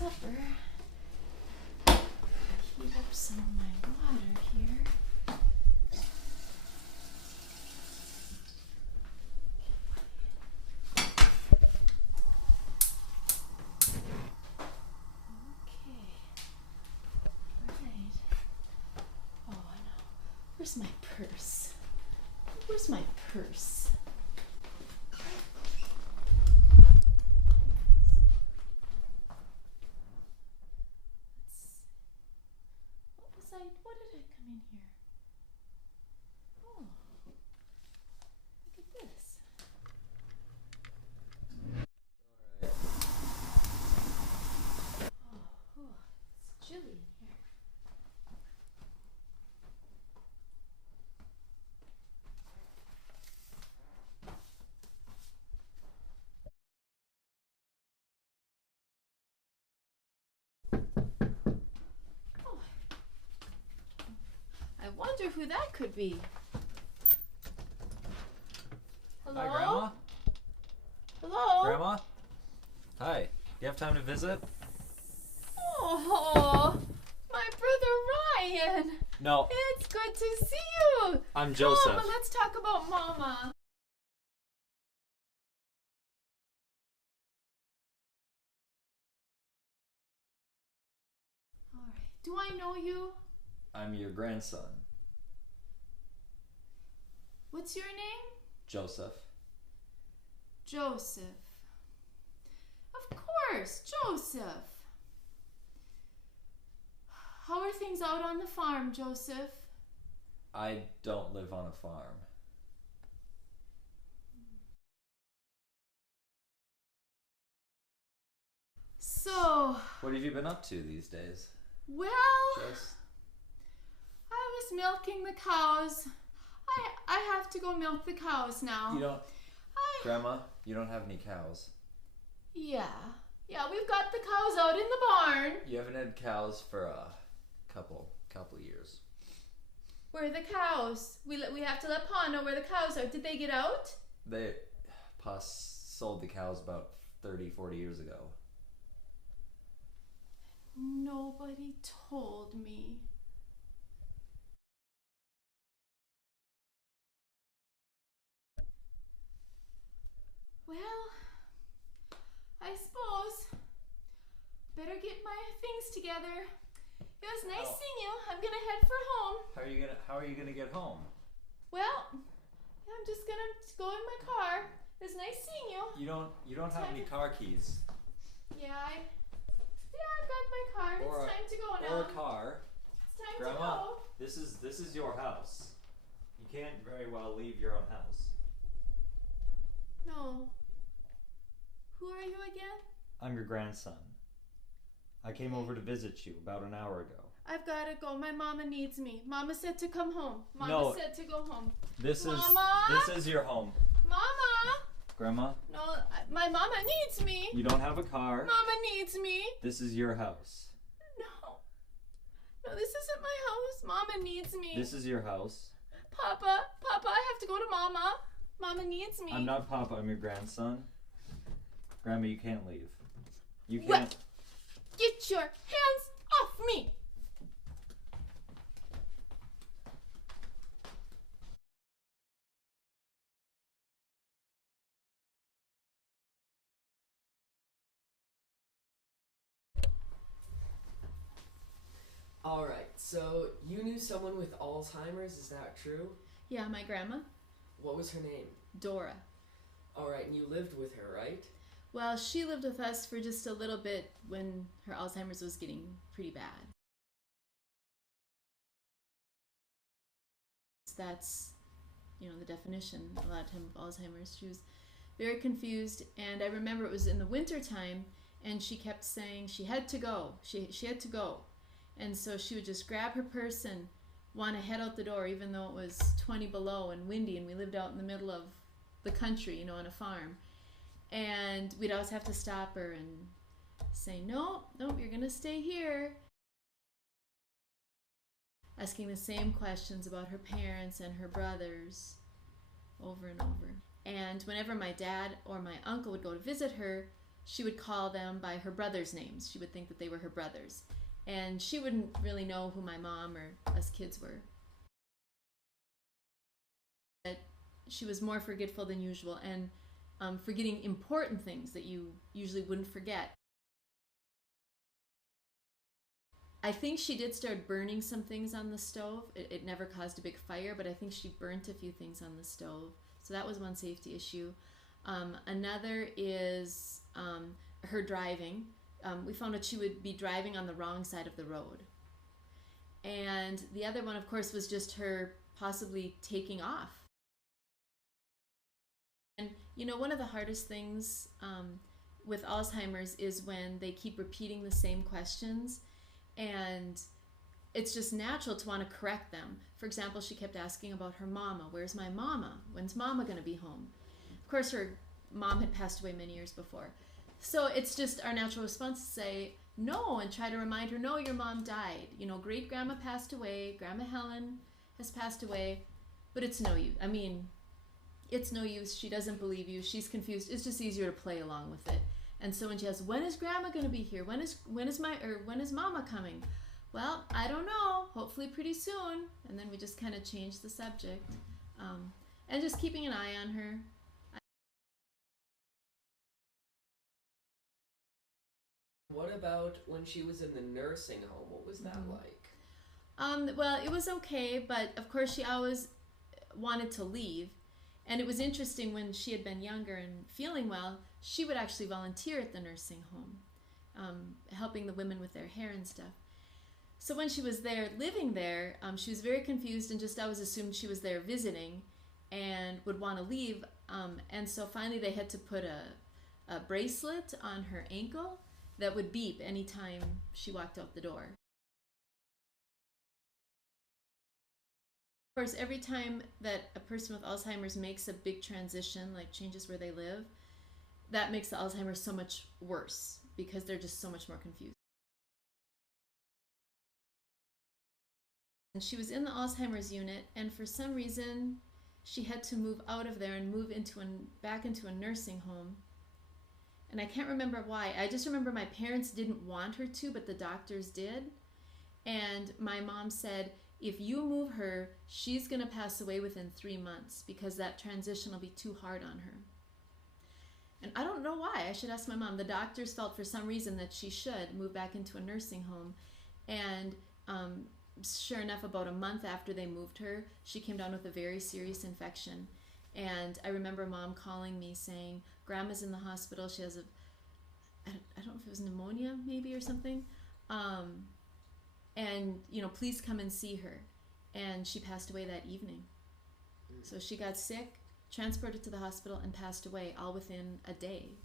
supper. Heat up some of my water here. Where's my purse? Where's my purse? What did I come in here? Oh, look at this. Oh, it's chilly in here. I wonder who that could be. Hello? Hi, Grandma. Hello? Grandma? Hi. You have time to visit? Oh, my brother Ryan. No. It's good to see you. I'm Joseph. Mama, let's talk about Mama. All right. Do I know you? I'm your grandson, What's your name? Joseph. Joseph. Of course, Joseph. How are things out on the farm, Joseph? I don't live on a farm. So, What have you been up to these days? well, Just I was milking the cows. I have to go milk the cows now. you don't, Grandma. You don't have any cows. Yeah, we've got the cows out in the barn. You haven't had cows for a couple years. Where are the cows? We have to let Pa know where the cows are. Did they get out? They sold the cows about 30-40 years ago. Nobody told me. Well, I suppose better get my things together. It was nice seeing you. I'm gonna head for home. How are you gonna get home? Well, I'm just gonna go in my car. It was nice seeing you. You don't have any car keys. Yeah, I've got my car. It's time to go now. Or a car. It's time Grandma, to go. this is your house. You can't very well leave your own house. No. Who are you again? I'm your grandson. I came over to visit you about an hour ago. I've gotta go. My mama needs me. Mama said to come home. Mama No. said to go home. Mama? This is your home. Mama! Grandma, No, my mama needs me. you don't have a car. Mama needs me. This is your house. No, this isn't my house. Mama needs me. This is your house. Papa, I have to go to Mama. Mama needs me. I'm not Papa, I'm your grandson. Grandma, you can't leave. You What? can't. Get your hands off me. Alright, so you knew someone with Alzheimer's, is that true? Yeah, my grandma, What was her name? Dora. Alright, and you lived with her, right? Well, she lived with us for just a little bit when her Alzheimer's was getting pretty bad. That's, the definition a lot of time of Alzheimer's. She was very confused, and I remember it was in the winter time, and she kept saying she had to go. She had to go. And so she would just grab her purse and want to head out the door, even though it was 20 below and windy, and we lived out in the middle of the country, on a farm. And we'd always have to stop her and say, no, you're going to stay here. Asking the same questions about her parents and her brothers over and over. And whenever my dad or my uncle would go to visit her, she would call them by her brothers' names. She would think that they were her brothers. And she wouldn't really know who my mom or us kids were. But she was more forgetful than usual, and forgetting important things that you usually wouldn't forget. I think she did start burning some things on the stove. It never caused a big fire, but I think she burnt a few things on the stove. So that was one safety issue. Another is her driving. We found that she would be driving on the wrong side of the road. And the other one, of course, was just her possibly taking off. And, you know, one of the hardest things with Alzheimer's is when they keep repeating the same questions, and it's just natural to want to correct them. For example, she kept asking about her mama. Where's my mama? When's mama going to be home? Of course, her mom had passed away many years before. So it's just our natural response to say no and try to remind her, no, your mom died. You know, great grandma passed away. Grandma Helen has passed away. But it's no use. I mean, it's no use. She doesn't believe you. She's confused. It's just easier to play along with it. And so when she asks, when is grandma going to be here? When is mama coming? Well, I don't know. Hopefully pretty soon. And then we just kind of change the subject. And just keeping an eye on her. What about when she was in the nursing home? What was that like? Well, it was okay, but of course she always wanted to leave. And it was interesting, when she had been younger and feeling well, she would actually volunteer at the nursing home, helping the women with their hair and stuff. So when she was there, living there, she was very confused and just always assumed she was there visiting and would want to leave. And so finally they had to put a bracelet on her ankle that would beep anytime she walked out the door. Of course, every time that a person with Alzheimer's makes a big transition, like changes where they live, that makes the Alzheimer's so much worse because they're just so much more confused. And she was in the Alzheimer's unit, and for some reason she had to move out of there and move back into a nursing home. And I can't remember why. I just remember my parents didn't want her to, but the doctors did. And my mom said, if you move her, she's going to pass away within 3 months because that transition will be too hard on her. And I don't know why. I should ask my mom. The doctors felt for some reason that she should move back into a nursing home. And sure enough, about a month after they moved her, she came down with a very serious infection. And I remember Mom calling me saying, Grandma's in the hospital. She has I don't know if it was pneumonia maybe or something. And, you know, please come and see her. And she passed away that evening. So she got sick, transported to the hospital, and passed away all within a day.